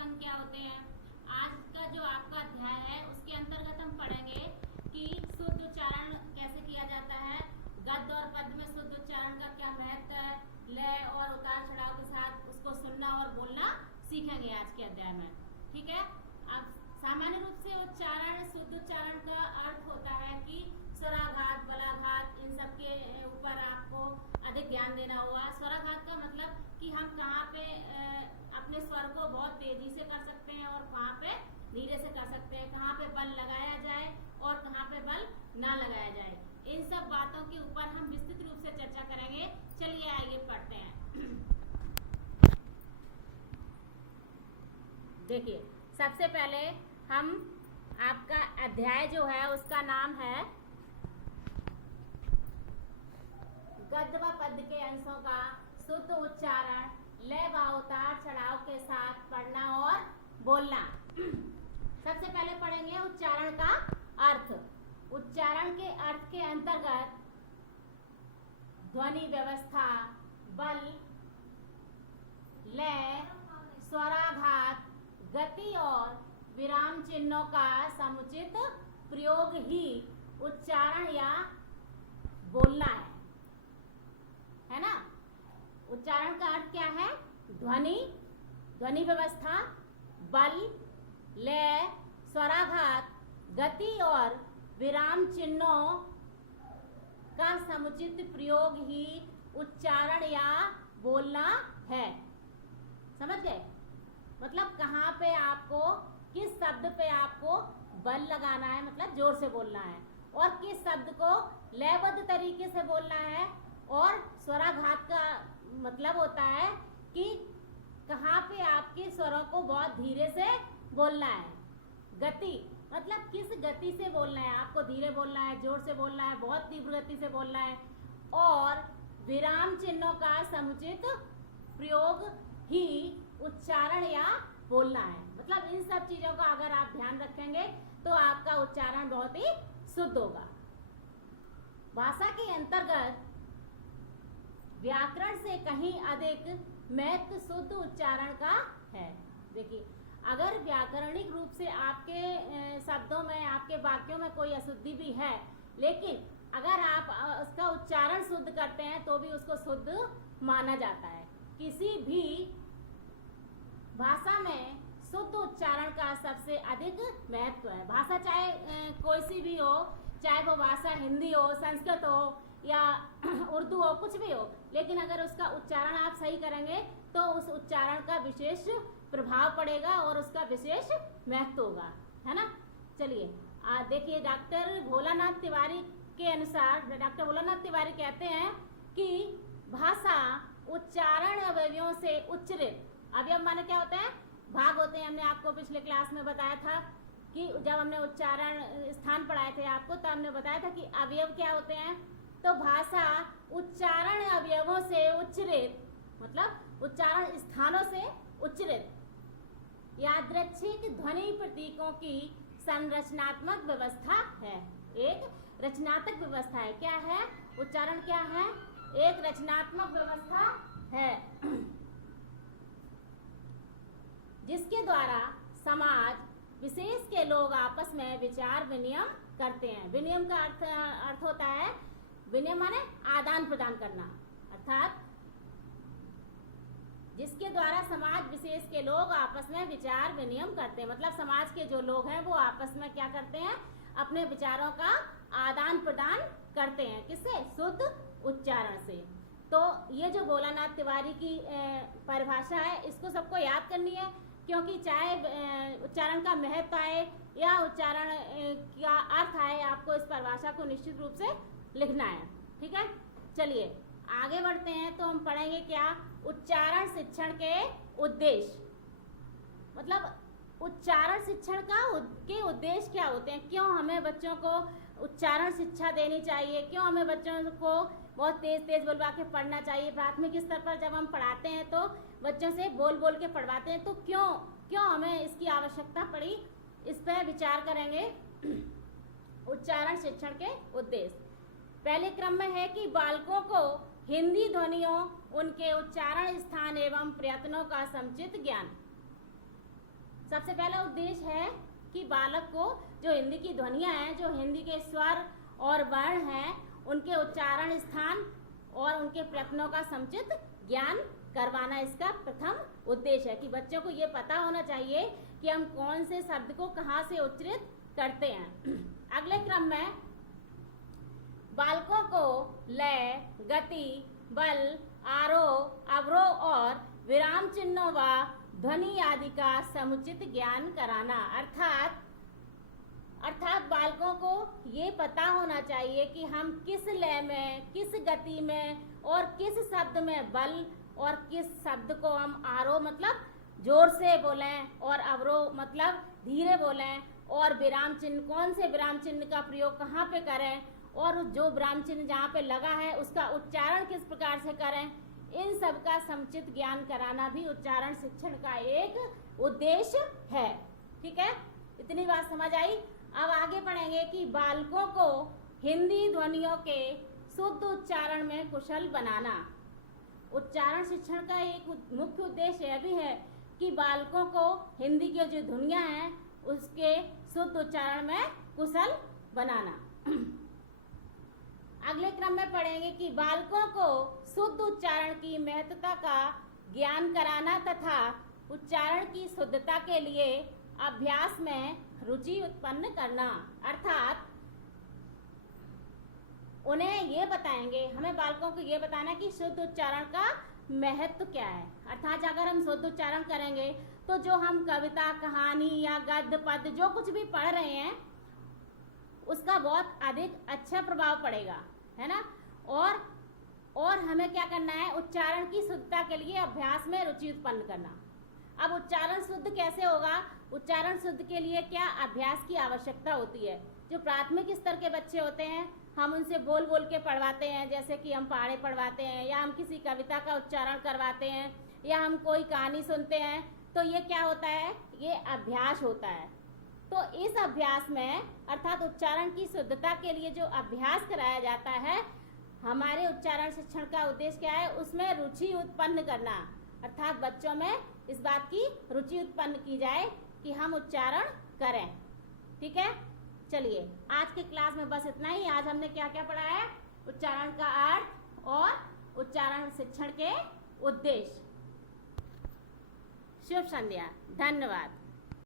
संघ क्या होते हैं। आज का जो आपका अध्याय है उसके अंतर्गत हम पढ़ेंगे कि शुद्ध उच्चारण कैसे किया जाता है, गद्य और पद्य में शुद्ध उच्चारण का क्या महत्व है, लय और उतार चढ़ाव के साथ उसको सुनना और बोलना सीखेंगे आज के अध्याय में। ठीक है। अब सामान्य रूप से उच्चारण, शुद्ध उच्चारण का अर्थ होता है कि स्वराघात, बलाघात, इन सब के ऊपर आपको अधिक ध्यान देना होगा। स्वराघात का मतलब कि हम कहाँ पे अपने स्वर को बहुत तेजी से कर सकते हैं और कहाँ पे धीरे से कर सकते हैं, कहाँ पे बल लगाया जाए और कहाँ पे बल ना लगाया जाए। इन सब बातों के ऊपर हम विस्तृत रूप से चर्चा करेंगे। चलिए आइए पढ़ते हैं। देखिए, सबसे पहले हम आपका अध्याय जो है उसका नाम है गद्य व पद्य के अंशों का शुद्ध उच्चारण, लय व उतार चढ़ाव के साथ पढ़ना और बोलना। सबसे पहले पढ़ेंगे उच्चारण का अर्थ। उच्चारण के अर्थ के अंतर्गत ध्वनि व्यवस्था, बल, लय, स्वराघात, गति और विराम चिन्हों का समुचित प्रयोग ही उच्चारण या बोलना है ना। उच्चारण का अर्थ क्या है? ध्वनि, ध्वनि व्यवस्था, बल, लय, स्वराघात, गति और विराम चिन्हों का समुचित प्रयोग ही उच्चारण या बोलना है। समझ गए? मतलब कहाँ पे आपको, किस शब्द पे आपको बल लगाना है, मतलब जोर से बोलना है, और किस शब्द को लयबद्ध तरीके से बोलना है। और स्वराघात का मतलब होता है कि कहाँ पे आपके स्वरों को बहुत धीरे से बोलना है। गति मतलब किस गति से बोलना है, आपको धीरे बोलना है, जोर से बोलना है, बहुत तीव्र गति से बोलना है। और विराम चिन्हों का समुचित प्रयोग ही उच्चारण या बोलना है। मतलब इन सब चीजों का अगर आप ध्यान रखेंगे तो आपका उच्चारण बहुत ही शुद्ध होगा। भाषा के अंतर्गत व्याकरण से कहीं अधिक महत्व शुद्ध उच्चारण का है। देखिए, अगर व्याकरणिक रूप से आपके शब्दों में, आपके वाक्यों में कोई अशुद्धि भी है, लेकिन अगर आप उसका उच्चारण शुद्ध करते हैं तो भी उसको शुद्ध माना जाता है। किसी भी भाषा में शुद्ध उच्चारण का सबसे अधिक महत्व है। भाषा चाहे कोई सी भी हो, चाहे वो भाषा हिंदी हो, संस्कृत हो या उर्दू हो, कुछ भी हो, लेकिन अगर उसका उच्चारण आप सही करेंगे तो उस उच्चारण का विशेष प्रभाव पड़ेगा और उसका विशेष महत्व होगा, है ना। चलिए देखिए, डॉक्टर भोलानाथ तिवारी के अनुसार, डॉक्टर भोलानाथ तिवारी कहते हैं कि भाषा उच्चारण अवयवों से उच्चरित, अवयव माने क्या होते हैं? भाग होते हैं। हमने आपको पिछले क्लास में बताया था कि जब हमने उच्चारण स्थान पढ़ाए थे आपको, तब हमने बताया था कि अवयव क्या होते हैं। तो भाषा उच्चारण अवयवों से उच्चरित, मतलब उच्चारण स्थानों से उच्चरित यादृच्छिक ध्वनि प्रतीकों की संरचनात्मक व्यवस्था है। एक रचनात्मक व्यवस्था है। क्या है? उच्चारण क्या है? एक रचनात्मक व्यवस्था है जिसके द्वारा समाज विशेष के लोग आपस में विचार विनिमय करते हैं। विनिमय का अर्थ होता है, विनिमय माने आदान प्रदान करना, अर्थात जिसके द्वारा समाज विशेष के लोग आपस में विचार विनिमय करते हैं। मतलब समाज के जो लोग हैं वो आपस में क्या करते हैं? अपने विचारों का आदान प्रदान करते हैं। किससे? शुद्ध उच्चारण से। तो ये जो भोलानाथ तिवारी की परिभाषा है, इसको सबको याद करनी है, क्योंकि चाहे उच्चारण का महत्व आए या उच्चारण का अर्थ आए, आपको इस परिभाषा को निश्चित रूप से लिखना है। ठीक है। चलिए आगे बढ़ते हैं। तो हम पढ़ेंगे क्या? उच्चारण शिक्षण के उद्देश्य। मतलब उच्चारण शिक्षण के उद्देश्य क्या होते हैं? क्यों हमें बच्चों को उच्चारण शिक्षा देनी चाहिए? क्यों हमें बच्चों को बहुत तेज तेज बोलवा के पढ़ना चाहिए? प्राथमिक स्तर पर जब हम पढ़ाते हैं तो बच्चों से बोल बोल के पढ़वाते हैं, तो क्यों हमें इसकी आवश्यकता पड़ी, इस पर विचार करेंगे। उच्चारण शिक्षण के उद्देश्य पहले क्रम में है कि बालकों को हिंदी ध्वनियों, उनके उच्चारण स्थान एवं प्रयत्नों का समुचित ज्ञान। सबसे पहला उद्देश्य है कि बालक को जो हिंदी की ध्वनियाँ हैं, जो हिंदी के स्वर और वर्ण हैं, उनके उच्चारण स्थान और उनके प्रयत्नों का समुचित ज्ञान करवाना इसका प्रथम उद्देश्य है कि बच्चों को ये पता होना चाहिए कि हम कौन से शब्द को कहाँ से उच्चारित करते हैं। अगले क्रम में बालकों को लय, गति, बल, आरोह, अवरोह और विराम चिन्हों व ध्वनि आदि का समुचित ज्ञान कराना। अर्थात बालकों को ये पता होना चाहिए कि हम किस लय में, किस गति में और किस शब्द में बल और किस शब्द को हम आरोह मतलब जोर से बोलें और अवरोह मतलब धीरे बोलें, और विराम चिन्ह, कौन से विराम चिन्ह का प्रयोग कहाँ पे करें, और जो विराम चिन्ह जहाँ पे लगा है उसका उच्चारण किस प्रकार से करें। इन सब का समुचित ज्ञान कराना भी उच्चारण शिक्षण का एक उद्देश्य है। ठीक है, इतनी बात समझ आई। अब आगे पढ़ेंगे कि बालकों को हिंदी ध्वनियों के शुद्ध उच्चारण में कुशल बनाना। उच्चारण शिक्षण का एक मुख्य उद्देश्य यह भी है कि बालकों को हिंदी की जो ध्वनियाँ हैं उसके शुद्ध उच्चारण में कुशल बनाना। अगले क्रम में पढ़ेंगे कि बालकों को शुद्ध उच्चारण की महत्वता का ज्ञान कराना तथा उच्चारण की शुद्धता के लिए अभ्यास में रुचि उत्पन्न करना। अर्थात उन्हें ये बताएंगे, हमें बालकों को ये बताना कि शुद्ध उच्चारण का महत्व क्या है। अर्थात अगर हम शुद्ध उच्चारण करेंगे तो जो हम कविता, कहानी या गद्य, पद्य जो कुछ भी पढ़ रहे हैं उसका बहुत अधिक अच्छा प्रभाव पड़ेगा, है ना। और हमें क्या करना है, उच्चारण की शुद्धता के लिए अभ्यास में रुचि उत्पन्न करना। अब उच्चारण शुद्ध कैसे होगा, उच्चारण शुद्ध के लिए क्या अभ्यास की आवश्यकता होती है। जो प्राथमिक स्तर के बच्चे होते हैं हम उनसे बोल बोल के पढ़वाते हैं, जैसे कि हम पहाड़े पढ़वाते हैं या हम किसी कविता का उच्चारण करवाते हैं या हम कोई कहानी सुनते हैं, तो ये क्या होता है, ये अभ्यास होता है। तो इस अभ्यास में अर्थात उच्चारण की शुद्धता के लिए जो अभ्यास कराया जाता है, हमारे उच्चारण शिक्षण का उद्देश्य क्या है, उसमें रुचि उत्पन्न करना। अर्थात बच्चों में इस बात की रुचि उत्पन्न की जाए कि हम उच्चारण करें। ठीक है, चलिए आज के क्लास में बस इतना ही। आज हमने क्या क्या पढ़ा है, उच्चारण का अर्थ और उच्चारण शिक्षण के उद्देश्य। शुभ संध्या, धन्यवाद।